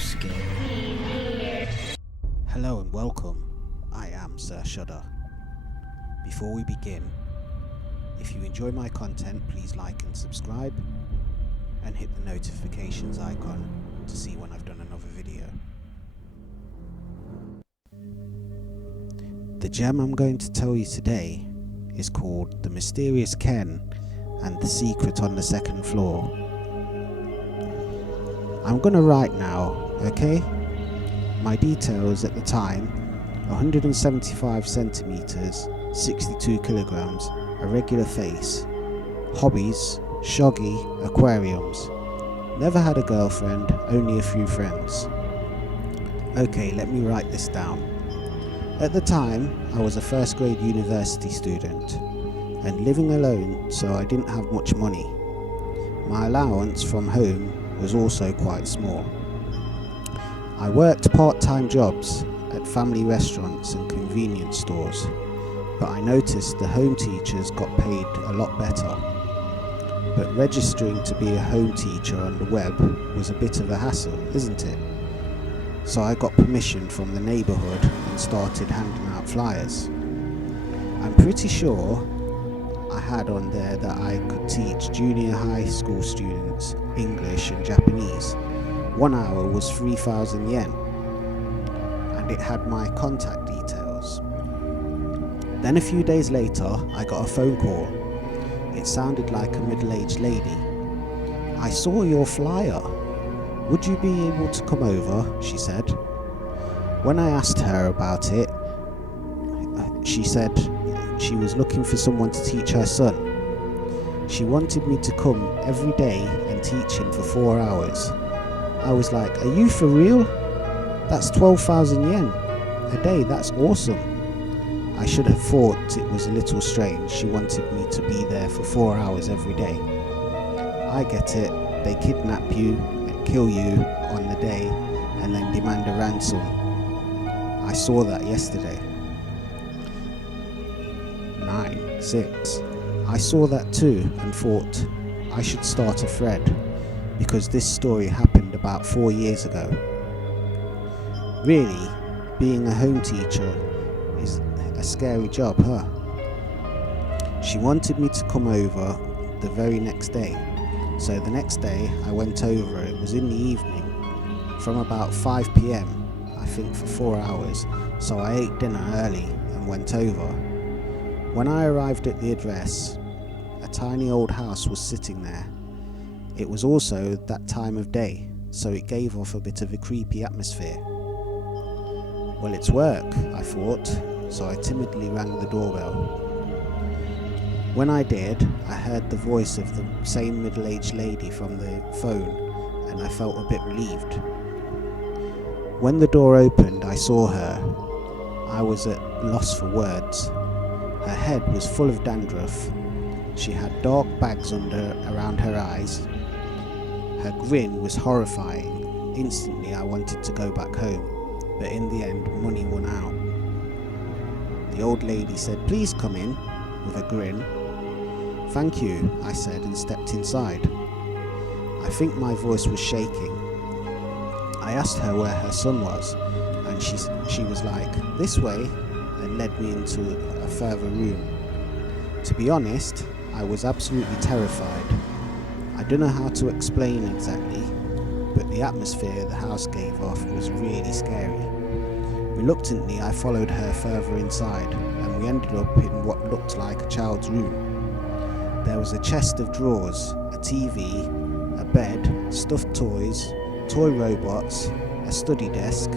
scary. Hello and welcome. I am Sir Shudder. Before we begin, if you enjoy my content, please like and subscribe and hit the notifications icon to see when I've done another video. The gem I'm going to tell you today is called The Mysterious Ken and the Secret on the Second Floor. I'm gonna write now, okay? My details at the time: 175 centimeters, 62 kilograms, a regular face, hobbies, shoggy, aquariums, never had a girlfriend, only a few friends. Okay, let me write this down. At the time, I was a first grade university student and living alone, so I didn't have much money. My allowance from home was also quite small. I worked part-time jobs at family restaurants and convenience stores, but I noticed the home teachers got paid a lot better. But registering to be a home teacher on the web was a bit of a hassle, isn't it? So I got permission from the neighbourhood and started handing out flyers. I'm pretty sure I had on there that I could teach junior high school students English and Japanese. 1 hour was 3,000 yen, and it had my contact details. Then a few days later, I got a phone call. It sounded like a middle-aged lady. "I saw your flyer. Would you be able to come over?" she said. When I asked her about it, she said she was looking for someone to teach her son. She wanted me to come every day and teach him for 4 hours. I was like, "Are you for real? That's 12,000 yen a day, that's awesome." I should have thought it was a little strange. She wanted me to be there for 4 hours every day. I get it, they kidnap you and kill you on the day and then demand a ransom. I saw that yesterday. 9-6. I saw that too and thought I should start a thread because this story happened about 4 years ago. Really, being a home teacher is a scary job, huh? She wanted me to come over the very next day. So the next day I went over. It was in the evening from about 5 p.m, I think, for 4 hours. So I ate dinner early and went over. When I arrived at the address, a tiny old house was sitting there. It was also that time of day, so it gave off a bit of a creepy atmosphere. Well, it's work, I thought, so I timidly rang the doorbell. When I did, I heard the voice of the same middle-aged lady from the phone, and I felt a bit relieved. When the door opened, I saw her. I was at loss for words. Her head was full of dandruff. She had dark bags around her eyes. Her grin was horrifying. Instantly I wanted to go back home, but in the end money won out. The old lady said, "Please come in," with a grin. "Thank you," I said and stepped inside. I think my voice was shaking. I asked her where her son was, and she was like, "This way," and led me into a further room. To be honest, I was absolutely terrified. I don't know how to explain exactly, but the atmosphere the house gave off was really scary. Reluctantly, I followed her further inside, and we ended up in what looked like a child's room. There was a chest of drawers, a TV, a bed, stuffed toys, toy robots, a study desk.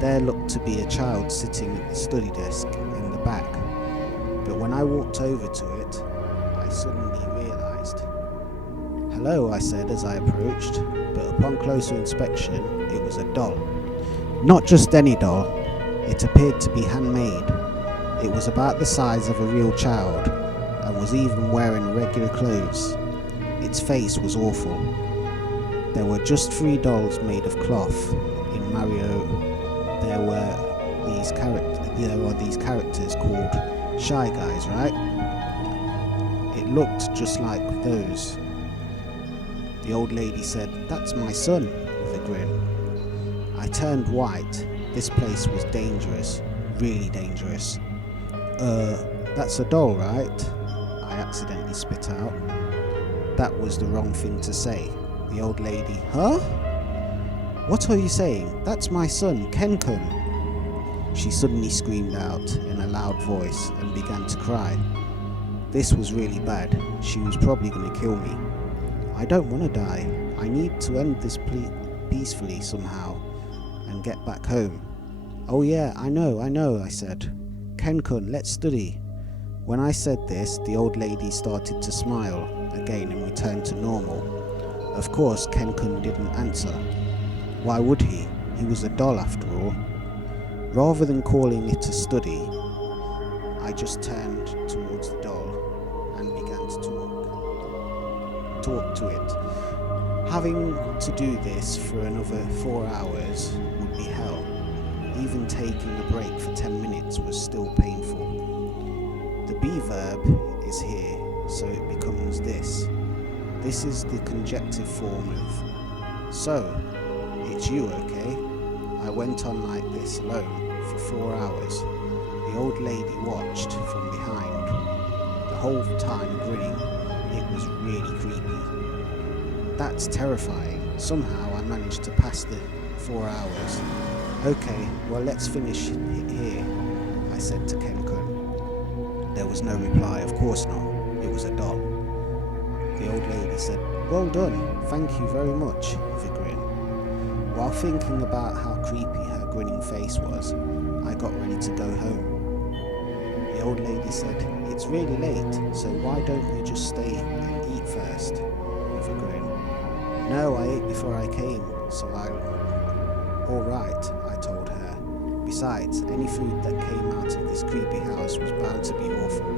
There looked to be a child sitting at the study desk in the back. But when I walked over to it, I suddenly realised. "Hello," I said as I approached, but upon closer inspection, it was a doll. Not just any doll, it appeared to be handmade. It was about the size of a real child and was even wearing regular clothes. Its face was awful. There were just 3 dolls made of cloth. In Mario, there are these characters called Shy Guys, right? It looked just like those. The old lady said, "That's my son," with a grin. I turned white. This place was dangerous, really dangerous. That's a doll, right? I accidentally spit out. That was the wrong thing to say. The old lady, huh? What are you saying? That's my son, Ken-kun. She suddenly screamed out in a loud voice and began to cry. This was really bad. She was probably going to kill me. I don't want to die. I need to end this peacefully somehow and get back home. Oh yeah, I know, I said. Ken-kun, let's study. When I said this, the old lady started to smile again and returned to normal. Of course, Ken-kun didn't answer. Why would he? He was a doll after all. Rather than calling it a study, I just turned towards the doll and began to talk to it. Having to do this for another 4 hours would be hell. Even taking a break for 10 minutes was still painful. The be verb is here, so it becomes this. This is the conjunctive form of so. It's you, okay? I went on like this alone for 4 hours. The old lady watched from behind, the whole time grinning. It was really creepy. That's terrifying. Somehow I managed to pass the 4 hours. Okay, well let's finish it here, I said to Ken-kun. There was no reply. Of course not. It was a doll. The old lady said, well done, thank you very much, with a grin. While thinking about how creepy her grinning face was, I got ready to go home. The old lady said, it's really late, so why don't you just stay and eat first, with a grin. No, I ate before I came, so all right, I told her. Besides, any food that came out of this creepy house was bound to be awful.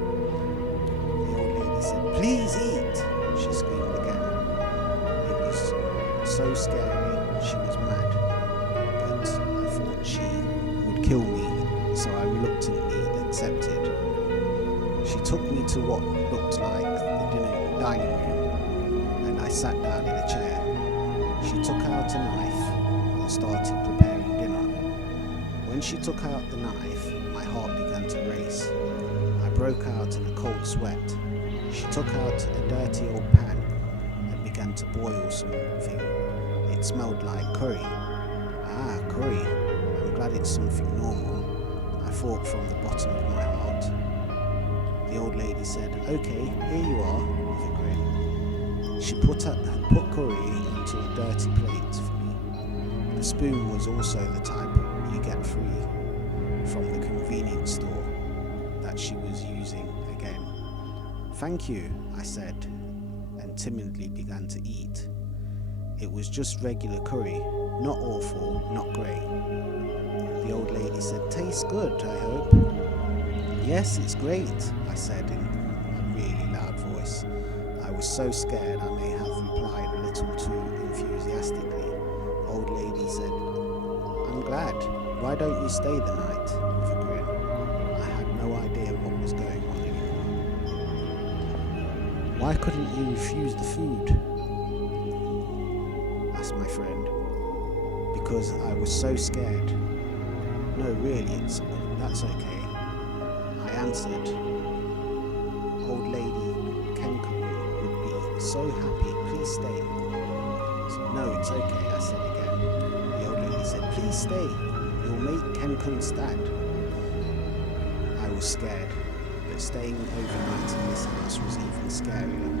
The old lady said, please eat, she screamed again. It was so scary, she was mad, but I thought she would kill me, so I reluctantly accepted. She took me to what looked like the dining room, and I sat down in a chair. She took out a knife and started preparing dinner. When she took out the knife, my heart began to race. I broke out in a cold sweat. She took out a dirty old pan and began to boil something. It smelled like curry. Ah, curry. I'm glad it's something normal, I thought from the bottom of my heart. The old lady said, okay, here you are, with a grin. She put curry into a dirty plate for me. The spoon was also the type you get free from the convenience store that she was using again. Thank you, I said, and timidly began to eat. It was just regular curry, not awful, not great. The old lady said, tastes good, I hope. Yes, it's great, I said in a really loud voice. I was so scared I may have replied a little too enthusiastically. Old lady said, I'm glad. Why don't you stay the night? With a grin. I had no idea what was going on anymore. Why couldn't you refuse the food? Asked my friend. Because I was so scared. No, really, that's okay. I answered. Old lady Ken-kun would be so happy. Please stay. So, no, it's okay, I said again. The old lady said, please stay. You'll make Ken-kun sad. I was scared, but staying overnight in this house was even scarier.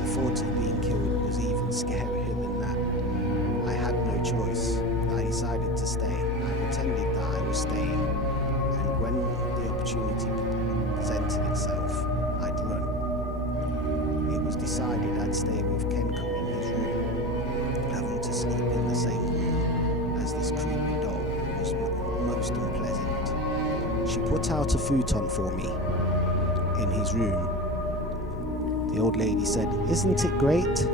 The thought of being killed was even scarier than that. I had no choice. I decided to stay. I pretended that I was staying, and when the opportunity presented itself, I'd run. It was decided I'd stay with Ken-kun in his room. Having to sleep in the same room as this creepy doll was most unpleasant. She put out a futon for me in his room. The old lady said, isn't it great?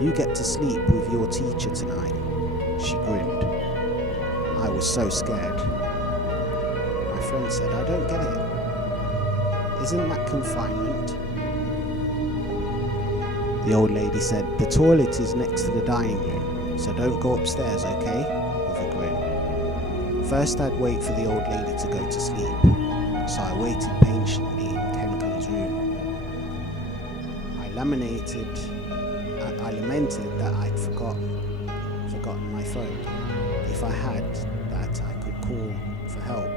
You get to sleep with your teacher tonight. She grinned. I was so scared. My friend said, I don't get it. Isn't that confinement? The old lady said, the toilet is next to the dining room, so don't go upstairs, okay? With a First I'd wait for the old lady to go to sleep, so I waited patiently in Kenkun's room. I lamented that I'd forgotten my phone. If I had that, I could call for help.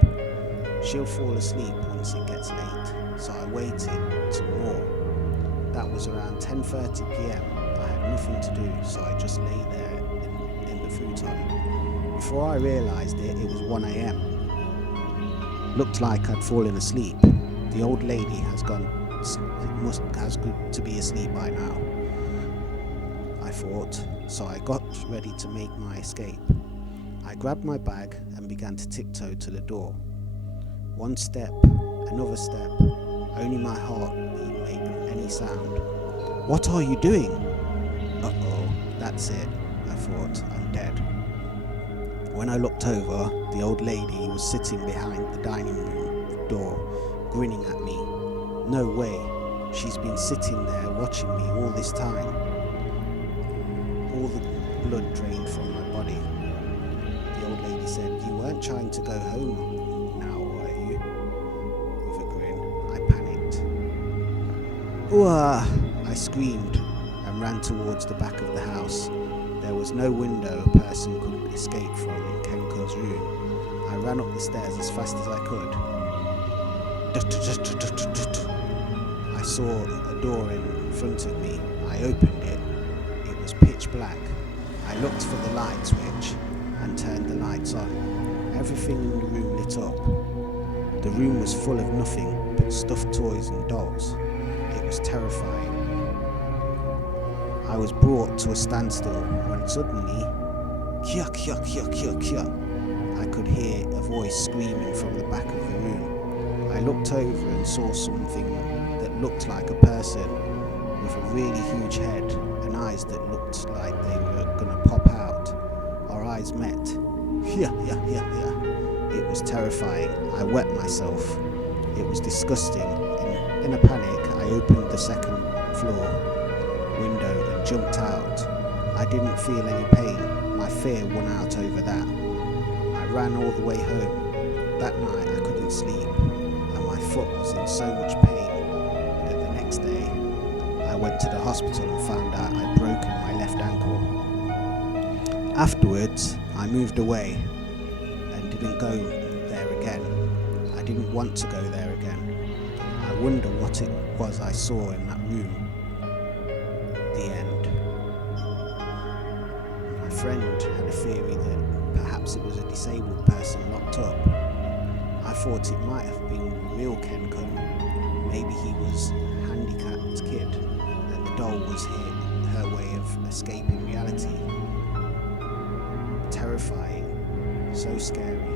She'll fall asleep once it gets late, so I waited some more. That was around 10:30 p.m. I had nothing to do, so I just lay there in the futon. Before I realised it, it was 1 a.m. Looked like I'd fallen asleep. The old lady has got to be asleep by now, I thought, so I got ready to make my escape. I grabbed my bag and began to tiptoe to the door. One step, another step, only my heartbeat made any sound. What are you doing? Uh-oh, that's it, I thought, I'm dead. When I looked over, the old lady was sitting behind the dining room door, grinning at me. No way, she's been sitting there watching me all this time. All the blood drained from my body. The old lady said, "You weren't trying to go home now, were you?" With a grin, I panicked. "Ooh!" I screamed and ran towards the back of the house. There was no window a person could escape from in Kenkun's room. I ran up the stairs as fast as I could. I saw a door in front of me. I opened it. It was pitch black. I looked for the light switch and turned the lights on. Everything in the room lit up. The room was full of nothing but stuffed toys and dolls. It was terrifying. I was brought to a standstill when suddenly, "Kia, kia, kia, kia, kia," I could hear a voice screaming from the back of the room. I looked over and saw something that looked like a person with a really huge head and eyes that looked like they were gonna pop out. Our eyes met. Yeah. It was terrifying. I wet myself. It was disgusting. In a panic, I opened the second floor window and jumped out. I didn't feel any pain. My fear won out over that. I ran all the way home. That night I couldn't sleep, and my foot was in so much pain that the next day I went to the hospital and found out I'd broken my left ankle. Afterwards, I moved away and didn't go there again. I didn't want to go there again. I wonder what it was I saw in that room. The end. My friend had a theory that perhaps it was a disabled person locked up. I thought it might have been the real Kenkun. Maybe he was a handicapped kid and the doll was her way of escaping reality. Terrifying. So scary.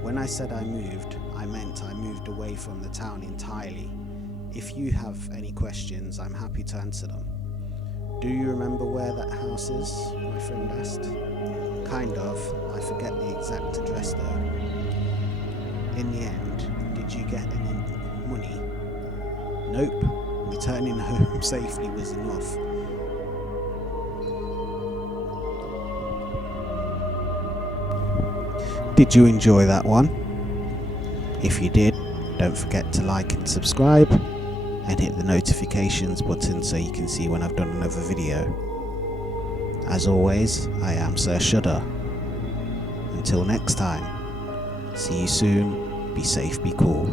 When I said I moved, I meant I moved away from the town entirely. If you have any questions, I'm happy to answer them. Do you remember where that house is? My friend asked. Kind of. I forget the exact address though. In the end, did you get any money? Nope. Returning home safely was enough. Did you enjoy that one? If you did, don't forget to like and subscribe and hit the notifications button so you can see when I've done another video. As always, I am Sir Shudder. Until next time, see you soon, be safe, be cool.